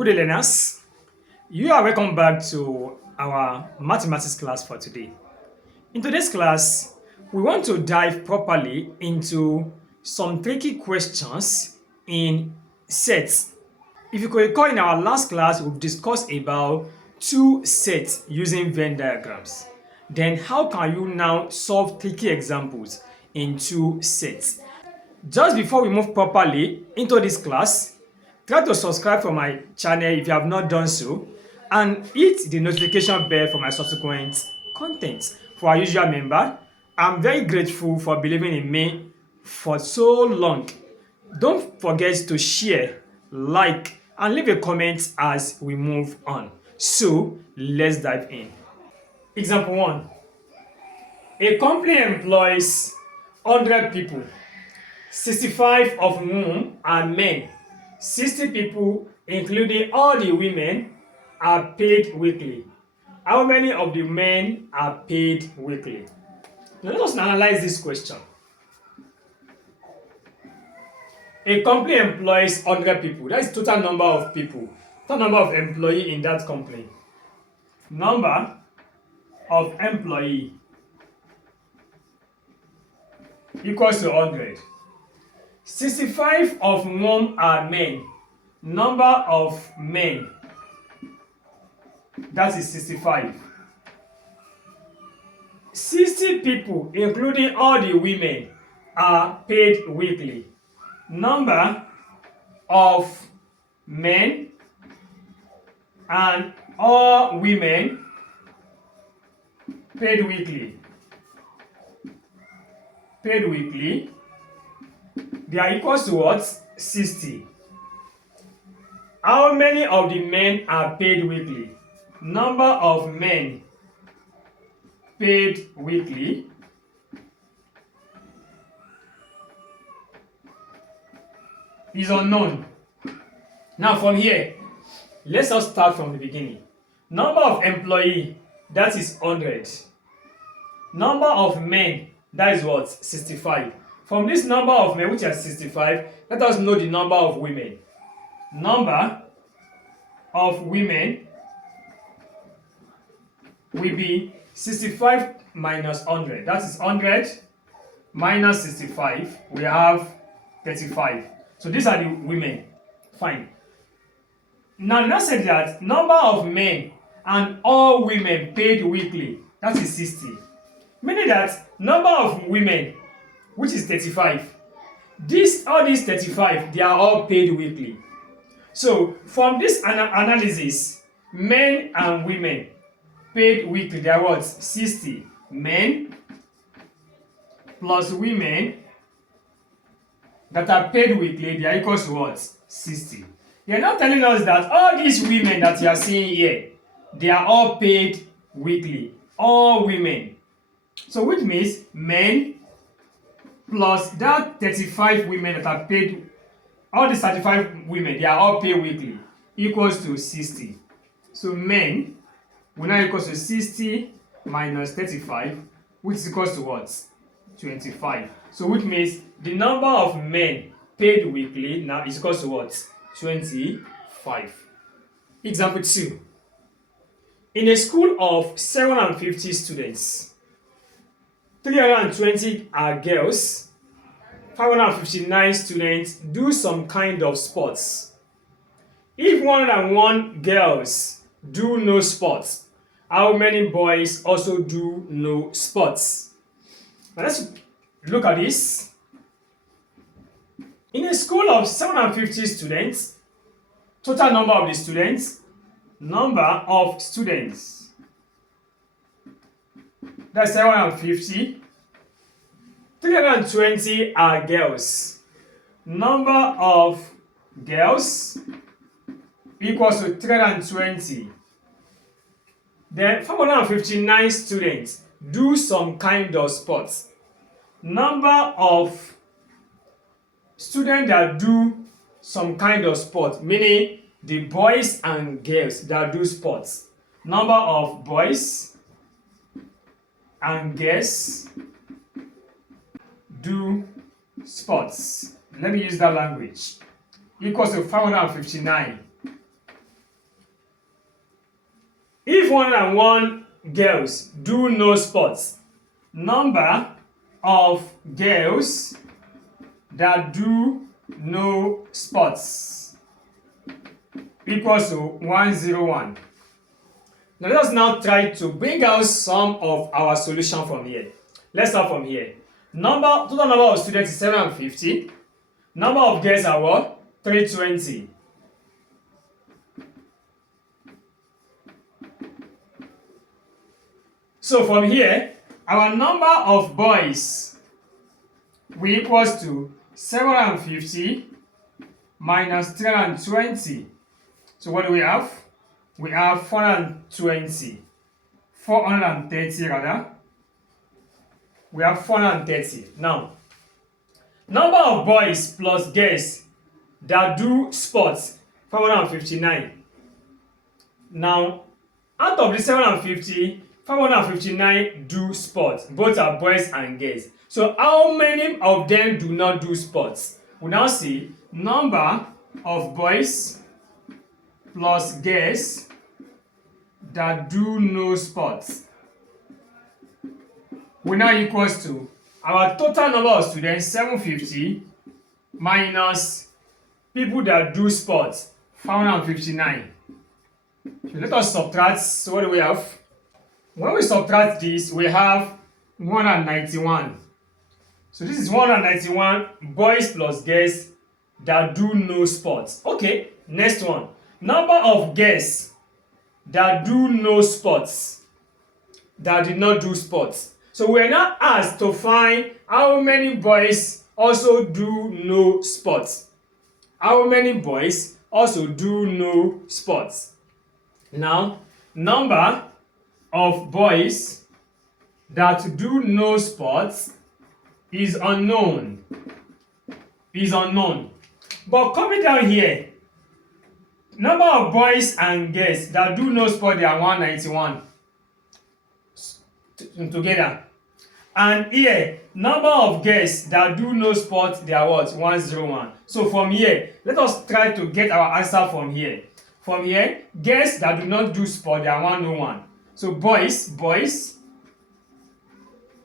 Good day, learners. You are welcome back to our mathematics class for today. In today's class, we want to dive properly into some tricky questions in sets. If you could recall, in our last class, we've discussed about two sets using Venn diagrams. Then how can you now solve tricky examples in two sets? Just before we move properly into this class, try to subscribe for my channel if you have not done so, and hit the notification bell for my subsequent content. For our usual member, I'm very grateful for believing in me for so long. Don't forget to share, like, and leave a comment as we move on. So let's dive in. Example 1. A company employs 100 people, 65 of whom are men. 60 people, including all the women, are paid weekly. How many of the men are paid weekly? Now let us analyze this question. A company employs 100 people. That is total number of people. Total number of employees in that company. Number of employees equals to 100. 65 of whom are men. Number of men, that is 65. 60 people, including all the women, are paid weekly. Number of men and all women paid weekly. Paid weekly. They are equals to what? 60. How many of the men are paid weekly? Number of men paid weekly is unknown. Now from here, let's just start from the beginning. Number of employee, that is 100. Number of men, that is what? 65. From this number of men, which is 65, let us know the number of women. Number of women will be 65 minus 100. That is 100 minus 65. We have 35. So these are the women. Fine. Now let's say that number of men and all women paid weekly, that is 60. Meaning that number of women, which is 35. All these 35, they are all paid weekly. So from this analysis, men and women paid weekly, they are what? 60. Men plus women that are paid weekly, they are equals to what? 60. They are not telling us that all these women that you are seeing here, they are all paid weekly. All women. So which means men plus that 35 women that are paid, all the 35 women, they are all paid weekly, equals to 60. So men will now equals to 60 minus 35, which is equals to what? 25. So which means the number of men paid weekly now is equals to what? 25. Example 2. In a school of 750 students, 320 are girls, 559 students do some kind of sports. If 101 girls do no sports, how many boys also do no sports? Now let's look at this. In a school of 750 students, total number of the students, that's 750. 320 are girls. Number of girls equals to 320. Then 559 students do some kind of sports. Number of students that do some kind of sport, meaning the boys and girls that do sports. Number of boys and girls do sports. Let me use that language. Equals to 559 If 101 girls do no sports, number of girls that do no sports equals to 101. Now let us now try to bring out some of our solution from here. Let's start from here. Total number of students is 750. Number of girls are what? 320. So from here, our number of boys will equals to 750 minus 320. So what do we have? We have 420. 430 rather. We have 430. Now, number of boys plus girls that do sports, 559. Now, out of the 750, 559 do sports. Both are boys and girls. So how many of them do not do sports? We now see number of boys plus girls that do no sports will now equals to our total number of students, 750, minus people that do sports, 559. So let us subtract. So what do we have? When we subtract this, we have 191. So this is 191 boys plus girls that do no sports. Okay, next one. Number of girls that do no sports, that did not do sports. So we are now asked to find how many boys also do no sports. How many boys also do no sports? Now, number of boys that do no sports is unknown. But coming down here, number of boys and girls that do no sport, they are 191 together. And here, number of girls that do no sport, they are what? 101. So from here, let us try to get our answer from here. From here, girls that do not do sport, they are 101. So boys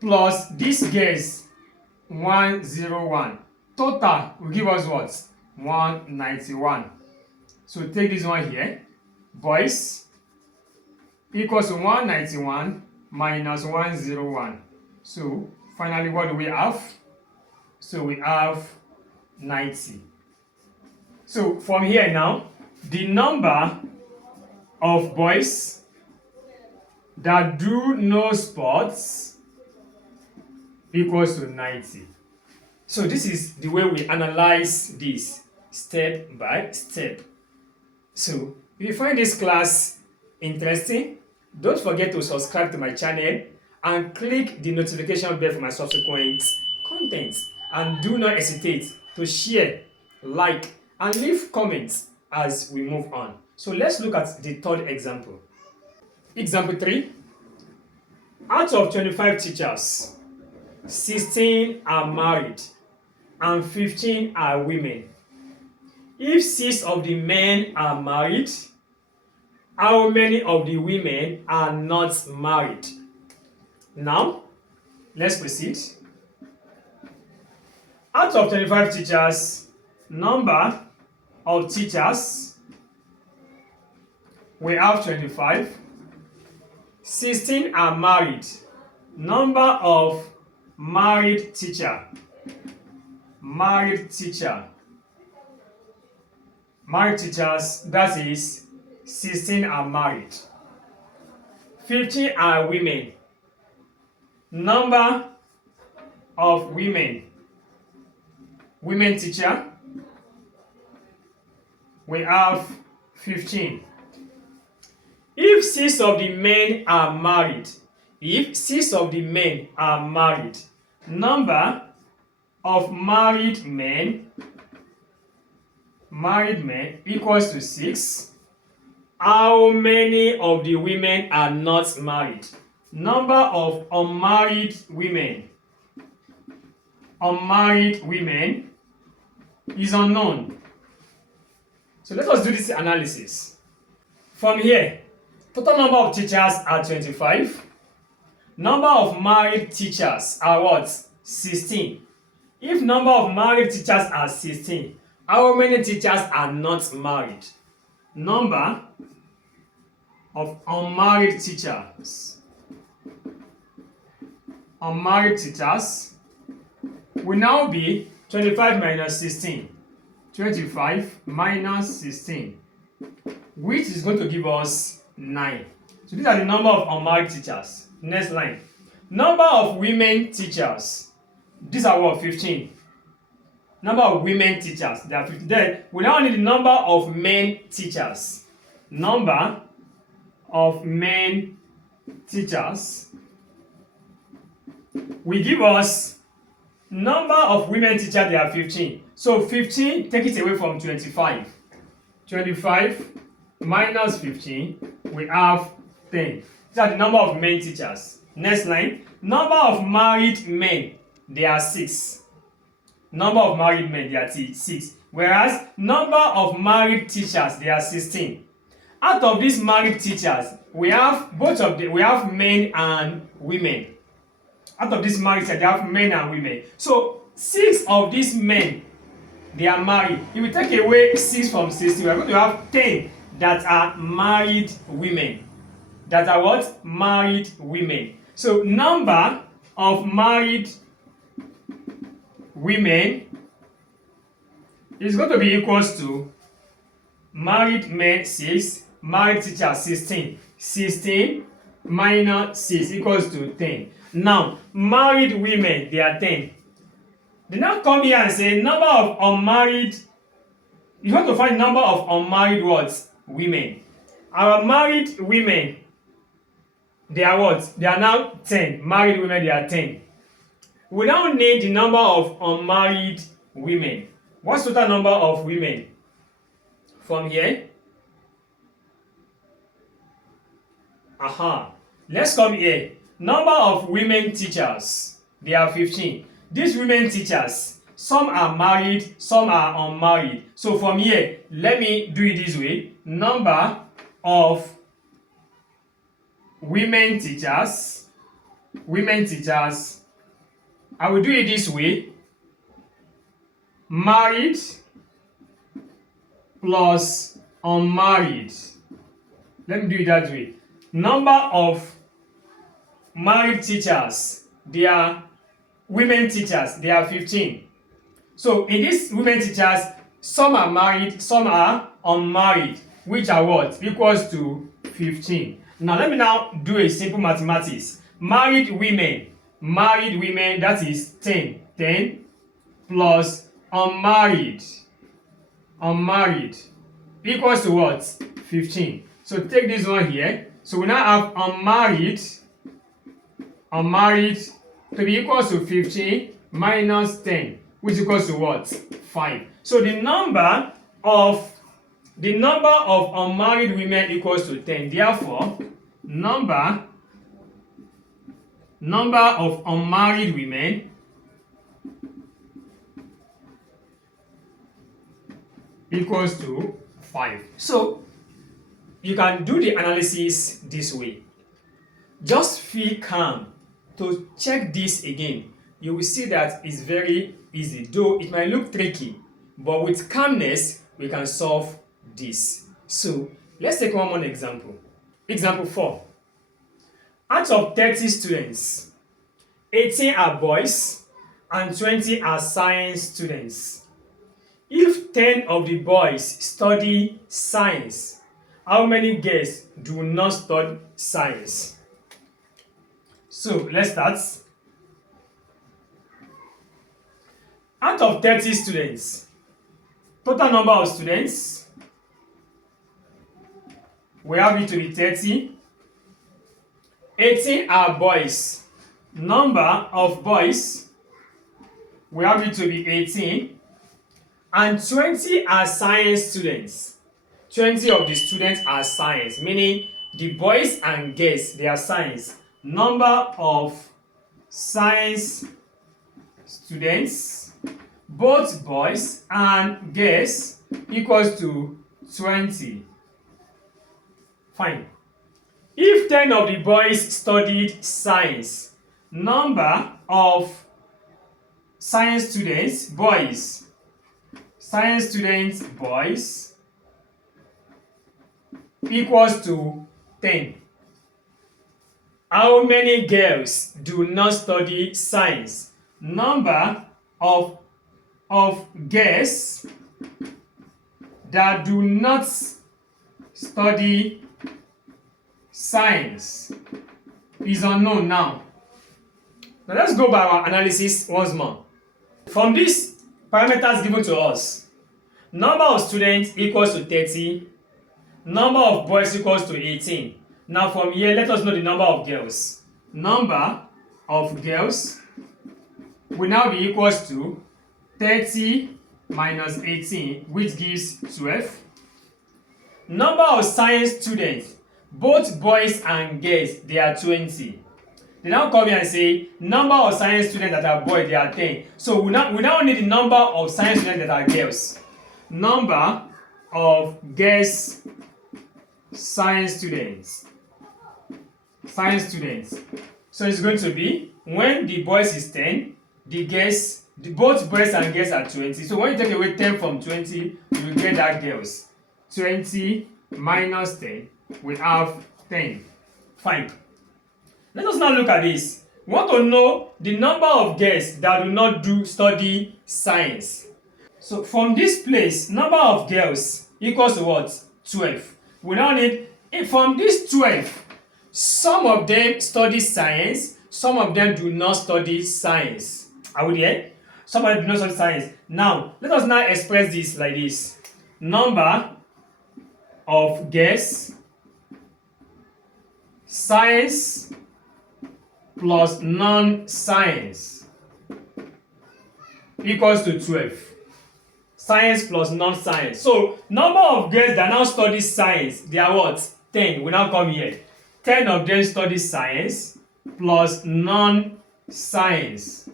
plus these girls, 101. Total will give us what? 191. So take this one here. Boys equals to 191 minus 101. So finally, what do we have? So we have 90. So from here now, the number of boys that do no sports equals to 90. So this is the way we analyze this step by step. So if you find this class interesting, don't forget to subscribe to my channel and click the notification bell for my subsequent contents. And do not hesitate to share, like, and leave comments as we move on. So let's look at the third example. Example 3. Out of 25 teachers, 16 are married and 15 are women. If 6 of the men are married, how many of the women are not married? Now, let's proceed. Out of 25 teachers, number of teachers, we have 25. 16 are married. Number of married teachers, that is 16 are married. 15 are women. Number of women teacher, we have 15. If 6 of the men are married, number of married men equals to 6. How many of the women are not married? Number of unmarried women is unknown. So let us do this analysis. From here, Total number of teachers are 25. Number of married teachers are what? 16. If number of married teachers are 16, how many teachers are not married? Number of unmarried teachers. Unmarried teachers will now be 25 minus 16. 25 minus 16, which is going to give us 9. So these are the number of unmarried teachers. Next line. Number of women teachers. These are what? 15. Number of women teachers. They are 50. Then we now need the number of men teachers. Number of men teachers will give us number of women teachers. They are 15. So 15, take it away from 25. 25 minus 15, we have 10. These are the number of men teachers. Next line. Number of married men, they are 6. Number of married men, they are 6. Whereas number of married teachers, they are 16. Out of these married teachers, we have both of them. We have men and women. Out of these married teachers, they have men and women. So 6 of these men, they are married. If we take away 6 from 16, we are going to have 10 that are married women. That are what? Married women. So number of married women is going to be equals to married men 6, married teacher 16. 16 minus 6 equals to 10. Now, married women, they are 10. They now come here and say number of unmarried. You want to find number of unmarried what? Women. Our married women, they are what? They are now 10. Married women, they are 10. We now need the number of unmarried women. What's the total number of women? From here. Let's come here. Number of women teachers, they are 15. These women teachers, some are married, some are unmarried. So from here, let me do it this way. Number of women teachers, I will do it this way. Married plus unmarried. Let me do it that way. Number of married teachers, they are women teachers, they are 15. So in these women teachers, some are married, some are unmarried, which are what? Equals to 15. Now let me now do a simple mathematics. Married women, that is 10. 10 plus unmarried equals to what? 15. So take this one here. So we now have unmarried to be equals to 15 minus 10, which equals to what? 5. So the number of unmarried women equals to 10. Therefore, number of unmarried women equals to 5. So you can do the analysis this way. Just feel calm to check this again. You will see that it's very easy, though it might look tricky, but with calmness we can solve this. So let's take one more example. Example 4. Out of 30 students, 18 are boys and 20 are science students. If 10 of the boys study science, how many girls do not study science? So let's start. Out of 30 students, total number of students, we have it to be 30. 18 are boys. Number of boys, we have it to be 18. And 20 are science students. 20 of the students are science, meaning the boys and girls, they are science. Number of science students, both boys and girls, equals to 20. Fine. If 10 of the boys studied science, number of science students, boys, equals to 10. How many girls do not study science? Number of girls that do not study science is unknown now. Now let's go by our analysis once more. From these parameters given to us, number of students equals to 30, number of boys equals to 18. Now from here, let us know the number of girls. Number of girls will now be equals to 30 minus 18, which gives 12. Number of science students, both boys and girls, they are 20. They now come here and say, number of science students that are boys, they are 10. So we now need the number of science students that are girls. Number of girls science students. So it's going to be, when the boys is 10, both boys and girls are 20. So when you take away 10 from 20, you will get that girls. 20 minus 10, we have 10. Fine. Let us now look at this. We want to know the number of girls that do not study science. So from this place, number of girls equals to what? 12. We now need, from this 12, some of them study science, some of them do not study science. Are we there? Some of them do not study science. Now, let us now express this like this. Number of girls science plus non-science equals to 12. Science plus non-science. So, number of girls that now study science, they are what? 10. We now come here. 10 of them study science plus non-science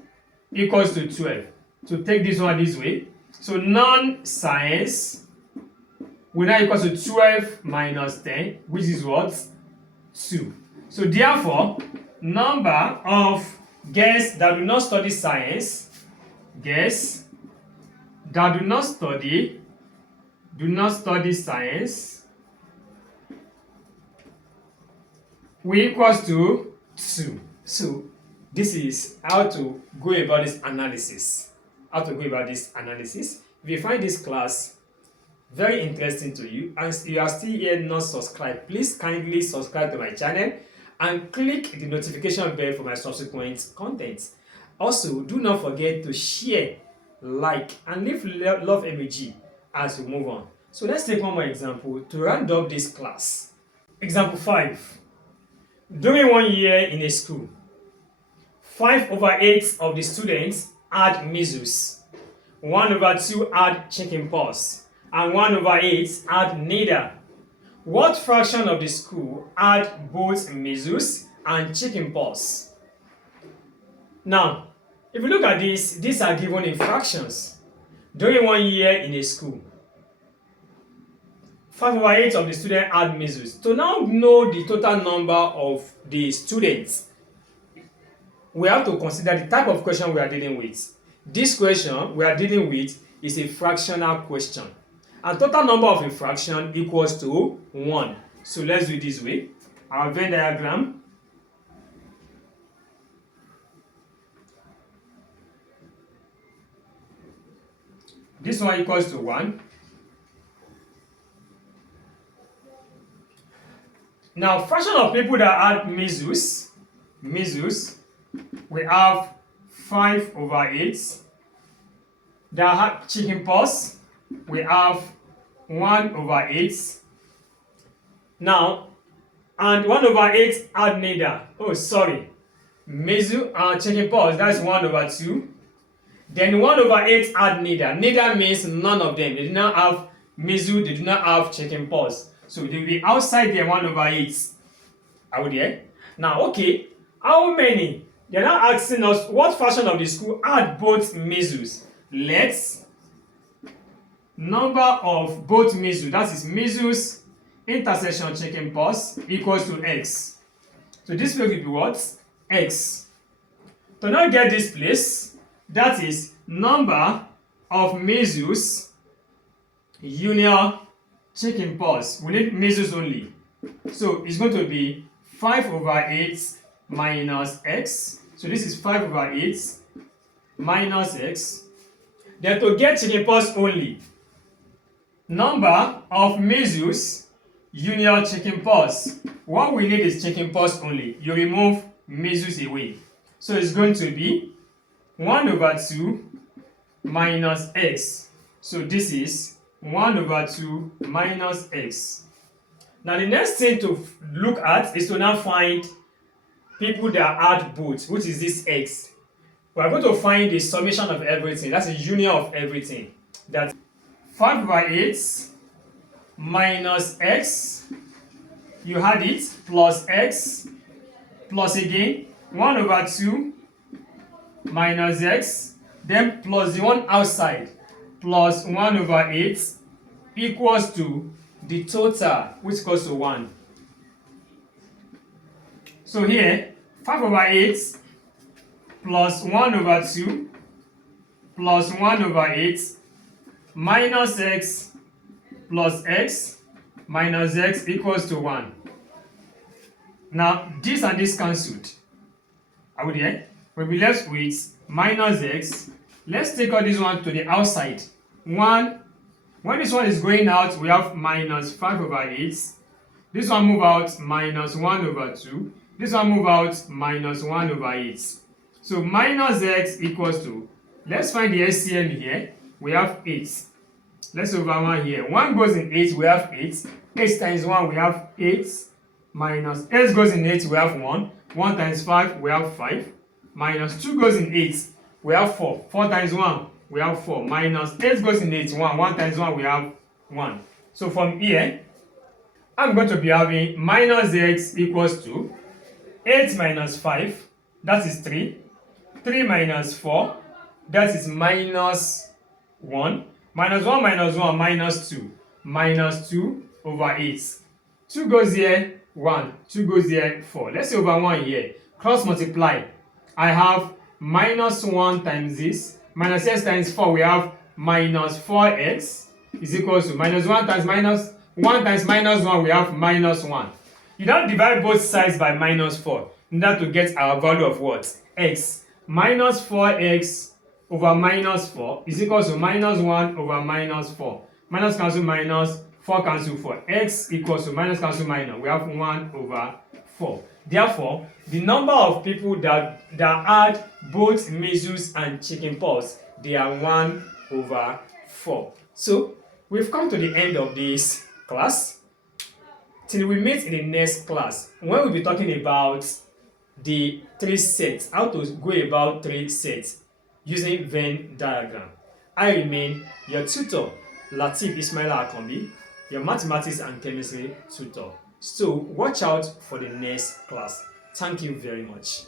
equals to 12. So, take this one this way. So, non-science will now equal to 12 minus 10, which is what? 2. So, therefore, number of girls that do not study science, girls that do not study science, will equals to 2. So this is how to go about this analysis. If you find this class very interesting to you and you are still here not subscribed, please kindly subscribe to my channel and click the notification bell for my subsequent content. Also, do not forget to share, like, and leave love emoji as we move on. So let's take one more example to round up this class. Example 5. During 1 year in a school, 5/8 of the students had measles, 1/2 had chickenpox, and 1/8 had neither. What fraction of the school had both measles and chickenpox? Now, if you look at this, these are given in fractions. During 1 year in a school, 5/8 of the students had measles. To now know the total number of the students, we have to consider the type of question we are dealing with. This question we are dealing with is a fractional question. And total number of a fraction equals to 1. So let's do it this way. Our Venn diagram. This one equals to 1. Now, fraction of people that had measles, we have 5/8. That had chickenpox, we have 1/8. Now, and 1/8 had neither. Oh, sorry. Measles and chickenpox, that's 1/2. Then 1/8 had neither. Neither means none of them. They did not have measles, they did not have chickenpox. So they will be outside their 1/8. Are we there? Now, okay, how many? They're now asking us what fraction of the school had both measles. Let's number of both measles, that is measles intersection chickenpox equals to x. So this will be what? X. To now get this place, that is number of measles union chickenpox. We need measles only. So it's going to be 5/8 minus x. So this is 5/8 minus x. Then to get chickenpox only, number of measles union chickenpox. What we need is chickenpox only. You remove measles away. So it's going to be 1/2 minus x. So this is 1/2 minus x. Now the next thing to look at is to now find people that add both, which is this x. We are going to find the summation of everything. That's the union of everything. That's 5/8 minus x. You had it plus x plus again 1/2 minus x, then plus the one outside plus 1/8 equals to the total, which equals to 1. So here 5/8 plus 1/2 plus 1/8 minus x plus x minus x equals to 1. Now this and this cancelled. Are we there? We'll be left with minus x. Let's take all this one to the outside. 1. When this one is going out, we have minus 5/8. This one move out minus 1/2. This one move out minus 1/8. So minus x equals to, let's find the LCM here. We have 8. Let's over 1 here. 1 goes in 8, we have 8. 8 times 1, we have 8. Minus x goes in 8, we have 1. 1 times 5, we have 5. Minus 2 goes in 8, we have 4. 4 times 1, we have 4. Minus 8 goes in 8, 1. 1 times 1, we have 1. So from here, I'm going to be having minus x equals to 8 minus 5, that is 3. 3 minus 4, that is minus 1. Minus 1 minus 1, minus 2. Minus 2/8. 2 goes here, 1. 2 goes here, 4. Let's say over 1 here. Cross multiply. I have minus 1 times this. Minus x times 4, we have minus 4x is equals to minus 1 times minus 1 times minus 1, we have minus 1. You now divide both sides by minus 4 in order to get our value of what? X. Minus 4x over minus 4 is equals to minus 1 over minus 4. Minus cancel minus, 4 cancel 4. X equals to minus cancel minus. We have 1/4. Therefore, the number of people that had both measles and chickenpox, they are 1/4. So, we've come to the end of this class. Till we meet in the next class, when we'll be talking about the 3 sets, how to go about 3 sets using Venn diagram. I remain your tutor, Lateef Ismaila Akombi, your mathematics and chemistry tutor. So watch out for the next class. Thank you very much.